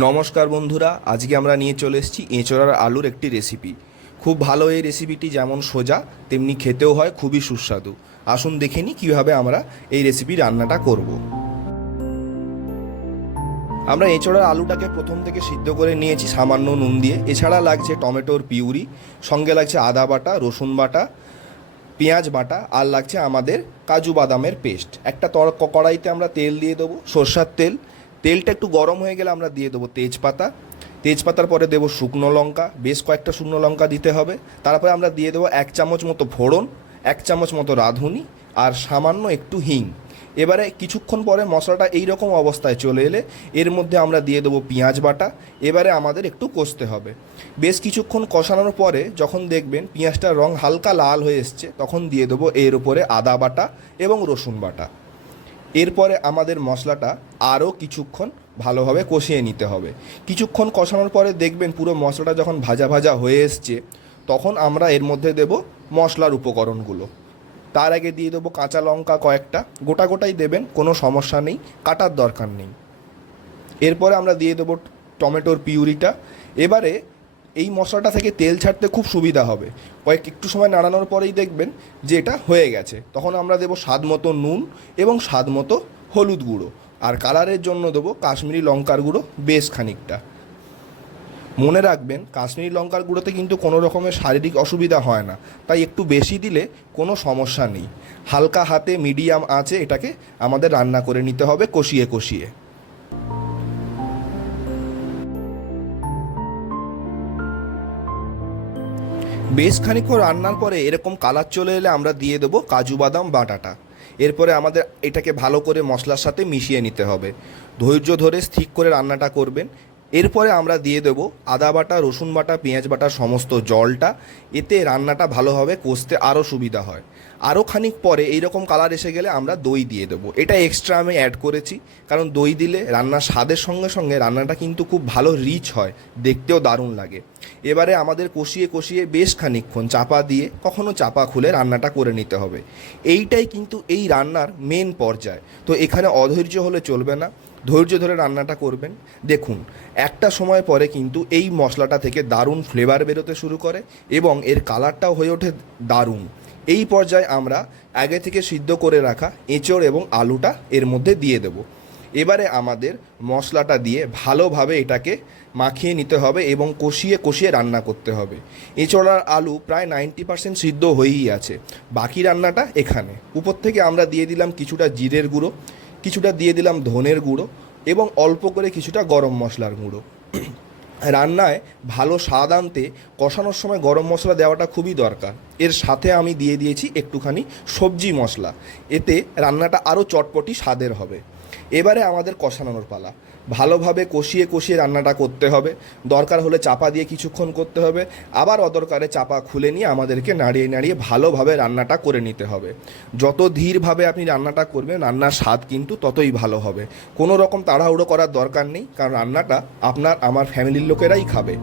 নমস্কার বন্ধুরা, আজকে আমরা নিয়ে চলে এসেছি এঁচড়ার আলুর একটি রেসিপি খুব ভালো এই রেসিপিটি যেমন সোজা, তেমনি খেতেও হয়, খুবই সুস্বাদু। আসুন দেখে নিই কীভাবে আমরা এই রেসিপি রান্নাটা করব। আমরা এঁচড়ার আলুটাকে প্রথম থেকে সিদ্ধ করে নিয়েছি সামান্য নুন দিয়ে। এছাড়া লাগছে টমেটোর পিউরি, সঙ্গে লাগছে আদা বাটা, রসুন বাটা, পেঁয়াজ বাটা, আর লাগছে আমাদের কাজু বাদামের পেস্ট। একটা তর কড়াইতে আমরা তেল দিয়ে দেবো, সর্ষার তেল তেলটা একটু গরম হয়ে গেলে আমরা দিয়ে দেবো তেজপাতা। তেজপাতার পরে দেবো শুকনো লঙ্কা, বেশ কয়েকটা শুকনো লঙ্কা দিতে হবে। তারপরে আমরা দিয়ে দেবো এক চামচ মতো ফোড়ন, এক চামচ মতো রাঁধুনি আর সামান্য একটু হিং। এবারে কিছুক্ষণ পরে মশলাটা এই রকম অবস্থায় চলে এলে এর মধ্যে আমরা দিয়ে দেবো পেঁয়াজ বাটা। এবারে আমাদের একটু কষতে হবে। বেশ কিছুক্ষণ কষানোর পরে যখন দেখবেন পেঁয়াজটার রং হালকা লাল হয়ে এসছে, তখন দিয়ে দেবো এর উপরে আদা বাটা এবং রসুন বাটা। এরপরে আমাদের মশলাটা আরও কিছুক্ষণ ভালোভাবে কষিয়ে নিতে হবে। কিছুক্ষণ কষানোর পরে দেখবেন পুরো মশলাটা যখন ভাজা ভাজা হয়ে এসছে, তখন আমরা এর মধ্যে দেব মশলার উপকরণগুলো। তার আগে দিয়ে দেবো কাঁচা লঙ্কা কয়েকটা। গোটা গোটাই দেবেন, কোনো সমস্যা নেই, কাটার দরকার নেই। এরপরে আমরা দিয়ে দেবো টমেটোর পিউরিটা। এবারে এই মশলাটা থেকে তেল ছাড়তে খুব সুবিধা হবে। কয়েক একটু সময় নাড়ানোর পরেই দেখবেন যে এটা হয়ে গেছে। তখন আমরা দেবো স্বাদ মতো নুন এবং স্বাদ মতো হলুদ গুঁড়ো। আর কালারের জন্য দেবো কাশ্মীরি লঙ্কার গুঁড়ো বেশ খানিকটা। মনে রাখবেন, কাশ্মীরি লঙ্কার গুঁড়োতে কিন্তু কোনো রকমের শারীরিক অসুবিধা হয় না। তাই একটু বেশি দিলে কোনো সমস্যা নেই। হালকা হাতে মিডিয়াম আঁচে এটাকে আমাদের রান্না করে নিতে হবে কষিয়ে কষিয়ে। বেশ খানিক্ষণ রান্নার পরে এরকম কালার চলে এলে আমরা দিয়ে দেবো কাজু বাদাম বাটাটা। এরপরে আমাদের এটাকে ভালো করে মশলার সাথে মিশিয়ে নিতে হবে। ধৈর্য ধরে স্থির করে রান্নাটা করবেন। এরপরে আমরা দিয়ে দেবো আদা বাটা, রসুন বাটা, পেঁয়াজ বাটা, সমস্ত জলটা। এতে রান্নাটা ভালোভাবে কষতে আরও সুবিধা হয়। আরও খানিক পরে এইরকম কালার এসে গেলে আমরা দই দিয়ে দেবো। এটা এক্সট্রা আমি অ্যাড করেছি, কারণ দই দিলে রান্নার স্বাদের সঙ্গে সঙ্গে রান্নাটা কিন্তু খুব ভালো রিচ হয়, দেখতেও দারুণ লাগে। এবারে আমাদের কষিয়ে কষিয়ে বেশ খানিকক্ষণ চাপা দিয়ে কখনো চাপা খুলে রান্নাটা করে নিতে হবে। এইটাই কিন্তু এই রান্নার মেন পর্যায়। তো এখানে অধৈর্য হলে চলবে না, ধৈর্য ধরে রান্নাটা করবেন। দেখুন, একটা সময় পরে কিন্তু এই মশলাটা থেকে দারুণ ফ্লেভার বেরোতে শুরু করে এবং এর কালারটাও হয়ে ওঠে দারুণ। এই পর্যায়ে আমরা আগে থেকে সিদ্ধ করে রাখা এঁচড় এবং আলুটা এর মধ্যে দিয়ে দেব। এবারে আমাদের মশলাটা দিয়ে ভালোভাবে এটাকে মাখিয়ে নিতে হবে এবং কষিয়ে কষিয়ে রান্না করতে হবে। এঁচড় আর আলু প্রায় নাইনটি পার্সেন্ট সিদ্ধ হয়েই আছে। বাকি রান্নাটা এখানে। উপর থেকে আমরা দিয়ে দিলাম কিছুটা জিরের গুঁড়ো, কিছুটা দিয়ে দিলাম ধনের গুঁড়ো এবং অল্প করে কিছুটা গরম মশলার গুঁড়ো। রান্নায় ভালো স্বাদ আনতে কষানোর সময় গরম মশলা দেওয়াটা খুবই দরকার। এর সাথে আমি দিয়ে দিয়েছি একটুখানি সবজি মশলা। এতে রান্নাটা আরও চটপটি স্বাদের হবে। এবারে আমাদের কষানোর পালা। ভালোভাবে কষিয়ে কষিয়ে রান্নাটা করতে হবে। দরকার হলে চাপা দিয়ে কিছুক্ষণ করতে হবে। আবার অদরকারে চাপা খুলে নিয়ে আমাদেরকে নাড়িয়ে নাড়িয়ে ভালোভাবে রান্নাটা করে নিতে হবে। যত ধীরভাবে আপনি রান্নাটা করবেন, রান্নার স্বাদ কিন্তু ততই ভালো হবে। কোনো রকম তাড়াহুড়ো করার দরকার নেই, কারণ রান্নাটা আপনার, আমার ফ্যামিলির লোকেরাই খাবে।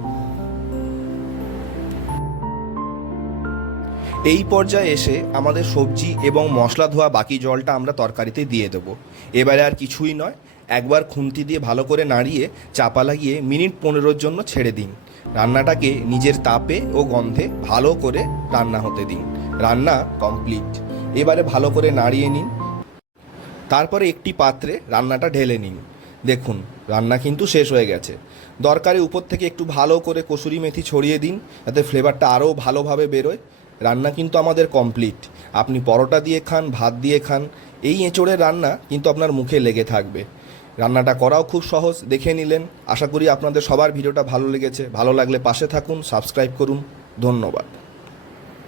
এই পর্যায়ে এসে আমাদের সবজি এবং মশলা ধোয়া বাকি জলটা আমরা তরকারিতে দিয়ে দেবো। এবারে আর কিছুই নয়, একবার খুন্তি দিয়ে ভালো করে নাড়িয়ে চাপা লাগিয়ে মিনিট পনেরোর জন্য ছেড়ে দিন। রান্নাটাকে নিজের তাপে ও গন্ধে ভালো করে রান্না হতে দিন। রান্না কমপ্লিট। এবারে ভালো করে নাড়িয়ে নিন। তারপরে একটি পাত্রে রান্নাটা ঢেলে নিন। দেখুন, রান্না কিন্তু শেষ হয়ে গেছে। দরকারে উপর থেকে একটু ভালো করে কসুরি মেথি ছড়িয়ে দিন, যাতে ফ্লেভারটা আরও ভালোভাবে বেরোয়। রান্না কিন্তু আমাদের কমপ্লিট আপনি পরোটা দিয়ে খান, ভাত দিয়ে খান, এই এঁচোড়ের রান্না কিন্তু আপনার মুখে লেগে থাকবে। রান্নাটা করাও খুব সহজ, দেখে নিলেন। আশা করি আপনাদের সবার ভিডিওটা ভালো লেগেছে। ভালো লাগলে পাশে থাকুন, সাবস্ক্রাইব করুন। ধন্যবাদ।